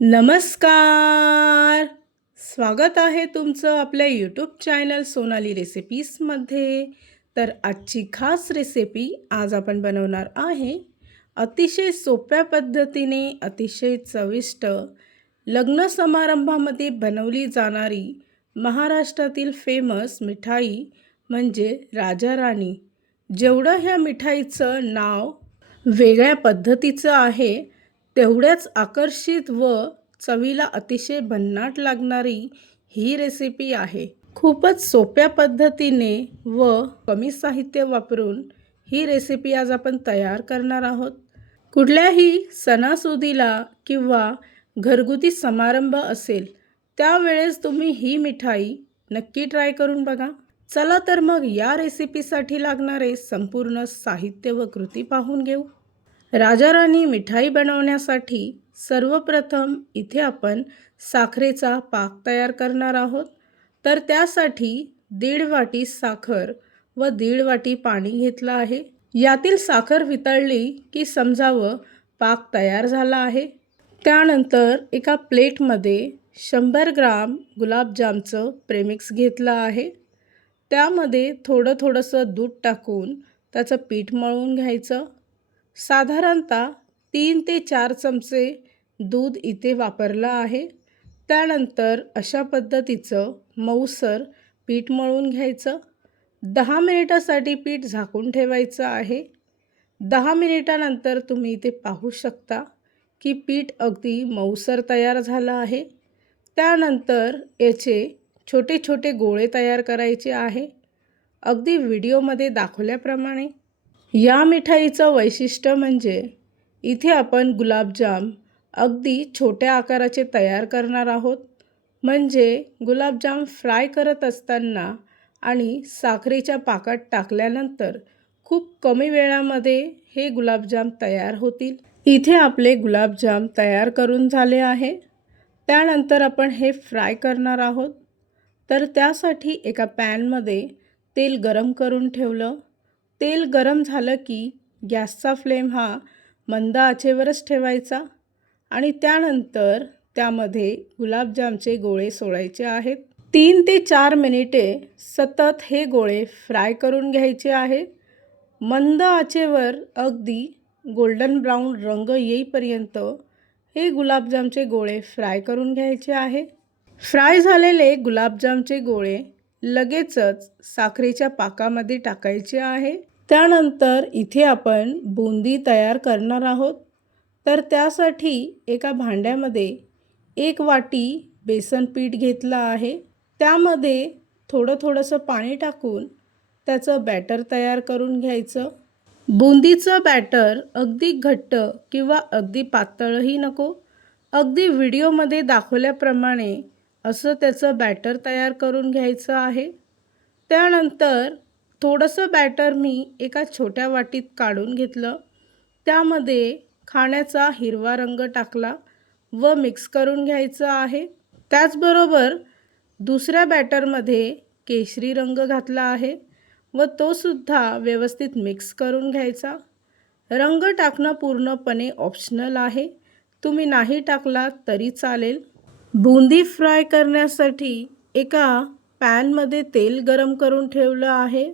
नमस्कार! स्वागत आहे तुमचं आपल्या यूट्यूब चॅनल सोनाली रेसिपीजमध्ये तर आजची खास रेसिपी आज आपण बनवणार आहे. अतिशय सोप्या पद्धतीने अतिशय चविष्ट लग्न समारंभामध्ये बनवली जाणारी महाराष्ट्रातील फेमस मिठाई म्हणजे राजा राणी जेवढं ह्या मिठाईचं नाव वेगळ्या पद्धतीचं आहे तेवढ्याच आकर्षित व चवीला अतिशय भन्नाट लागणारी ही रेसिपी आहे. खूपच सोप्या पद्धतीने व कमी साहित्य वापरून ही रेसिपी आज आपण तयार करणार आहोत. कुठल्याही सणासुदीला किंवा घरगुती समारंभ असेल त्यावेळेस तुम्ही ही मिठाई नक्की ट्राय करून बघा. चला तर मग या रेसिपीसाठी लागणारे संपूर्ण साहित्य व कृती पाहून घेऊ. राजाराणी मिठाई बनवण्यासाठी सर्वप्रथम इथे आपण साखरेचा पाक तयार करणार आहोत. तर त्यासाठी दीड वाटी साखर व दीड वाटी पाणी घेतलं आहे. यातील साखर वितळली की समजावं पाक तयार झाला आहे. त्यानंतर एका प्लेटमध्ये शंभर ग्राम गुलाबजामचं प्रेमिक्स घेतलं आहे. त्यामध्ये थोडं थोडंसं दूध टाकून त्याचं पीठ मळून घ्यायचं. साधारणतः तीन ते चार चमचे दूध इथे वापरलं आहे. त्यानंतर अशा पद्धतीचं मऊसर पीठ मळून घ्यायचं. दहा मिनिटासाठी पीठ झाकून ठेवायचं आहे. दहा मिनिटानंतर तुम्ही इथे पाहू शकता की पीठ अगदी मऊसर तयार झालं आहे. त्यानंतर याचे छोटे छोटे गोळे तयार करायचे आहे. अगदी व्हिडिओमध्ये दाखवल्याप्रमाणे या मिठाईचं वैशिष्ट्य म्हणजे इथे आपण गुलाबजाम अगदी छोट्या आकाराचे तयार करणार आहोत. म्हणजे गुलाबजाम फ्राय करत असताना आणि साखरेच्या पाकात टाकल्यानंतर खूप कमी वेळामध्ये हे गुलाबजाम तयार होतील. इथे आपले गुलाबजाम तयार करून झाले आहे. त्यानंतर आपण हे फ्राय करणार आहोत. तर त्यासाठी एका पॅनमध्ये तेल गरम करून ठेवलं. तेल गरम झालं की गॅसचा फ्लेम हा मंद आचेवरच ठेवायचा आणि त्यानंतर त्यामध्ये गुलाबजामचे गोळे सोडायचे आहेत. तीन ते चार मिनिटे सतत हे गोळे फ्राय करून घ्यायचे आहेत. मंद आचेवर अगदी गोल्डन ब्राऊन रंग येईपर्यंत हे गुलाबजामचे गोळे फ्राय करून घ्यायचे आहे फ्राय झालेले गुलाबजामचे गोळे लगेचच साखरेच्या पाकामध्ये टाकायचे आहे. त्यानंतर इथे आपण बुंदी तयार करणार आहोत. तर त्यासाठी एका भांड्यामध्ये एक वाटी बेसन पीठ घेतलं आहे. त्यामध्ये थोडं थोडंसं पाणी टाकून त्याचं बॅटर तयार करून घ्यायचं. बुंदीचं बॅटर अगदी घट्ट किंवा अगदी पातळही नको. अगदी व्हिडिओमध्ये दाखवल्याप्रमाणे असं त्याचं बॅटर तयार करून घ्यायचं आहे. त्यानंतर थोडंसं बॅटर मी एका छोट्या वाटीत काढून घेतलं. त्यामध्ये खाण्याचा हिरवा रंग टाकला व मिक्स करून घ्यायचं आहे. त्याचबरोबर दुसऱ्या बॅटरमध्ये केशरी रंग घातला आहे व तोसुद्धा व्यवस्थित मिक्स करून घ्यायचा. रंग टाकणं पूर्णपणे ऑप्शनल आहे. तुम्ही नाही टाकला तरी चालेल. बुंदी फ्राय करण्यासाठी एका पॅनमध्ये तेल गरम करून ठेवलं आहे.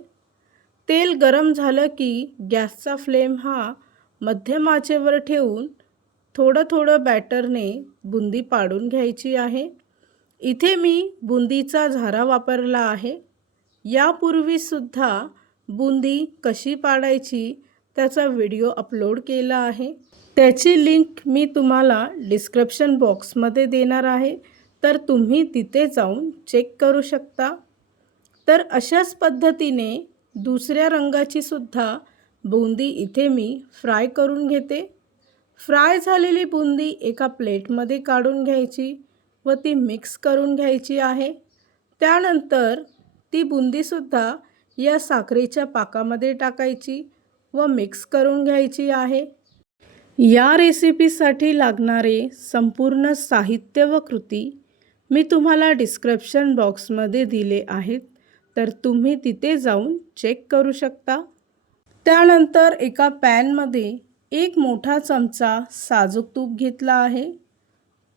तेल गरम झालं की गॅसचा फ्लेम हा मध्यम आचेवर ठेवून थोडं थोडं बॅटरने बुंदी पाडून घ्यायची आहे. इथे मी बुंदीचा झारा वापरला आहे. यापूर्वीसुद्धा बुंदी कशी पाडायची त्याचा व्हिडिओ अपलोड केला आहे. त्याची लिंक मी तुम्हाला डिस्क्रिप्शन बॉक्समध्ये देणार आहे तर तुम्ही तिथे जाऊन चेक करू शकता. तर अशाच पद्धतीने दुसऱ्या रंगाची सुद्धा बुंदी इथे मी फ्राय करून घेते. फ्राय झालेली बुंदी एका प्लेटमध्ये काढून घ्यायची व ती मिक्स करून घ्यायची आहे. त्यानंतर ती बुंदीसुद्धा या साखरेच्या पाकामध्ये टाकायची व मिक्स करून घ्यायची आहे. या रेसिपीसाठी लागणारे संपूर्ण साहित्य व कृती मी तुम्हाला डिस्क्रिप्शन बॉक्समध्ये दिले आहेत. तर तुम्ही तिथे जाऊन चेक करू शकता. त्यानंतर एका पॅनमध्ये एक मोठा चमचा साजूक तूप घेतला आहे.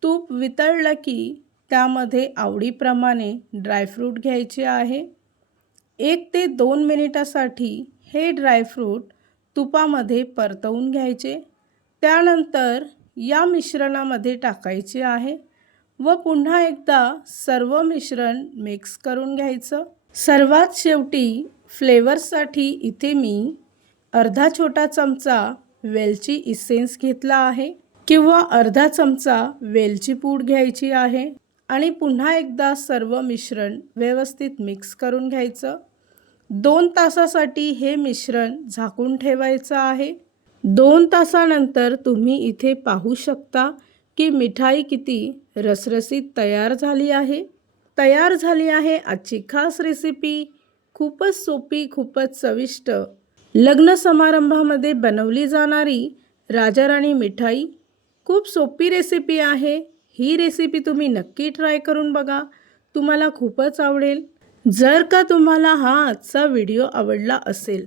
तूप वितळलं की त्यामध्ये आवडीप्रमाणे ड्रायफ्रूट घ्यायचे आहे. एक ते दोन मिनिटासाठी हे ड्रायफ्रूट तुपामध्ये परतवून घ्यायचे. त्यानंतर या मिश्रणामध्ये टाकायचे आहे व पुन्हा एकदा सर्व मिश्रण मिक्स करून घ्यायचं. सर्वात शेवटी फ्लेवरसाठी इथे मी अर्धा छोटा चमचा वेलची इसेन्स घेतला आहे किंवा अर्धा चमचा वेलची पूड घ्यायची आहे आणि पुन्हा एकदा सर्व मिश्रण व्यवस्थित मिक्स करून घ्यायचं. दोन तासासाठी हे मिश्रण झाकून ठेवायचं आहे. दोन तासानंतर तुम्ही इथे पाहू शकता की मिठाई किती रसरसीत तयार झाली आहे. तयार झाली आहे आजची खास रेसिपी खूपच सोपी खूपच चविष्ट. लग्न समारंभामध्ये बनवली जाणारी राजाराणी मिठाई. खूप सोपी रेसिपी आहे. ही रेसिपी तुम्ही नक्की ट्राय करून बघा. तुम्हाला खूपच आवडेल. जर का तुम्हाला हा आजचा व्हिडिओ आवडला असेल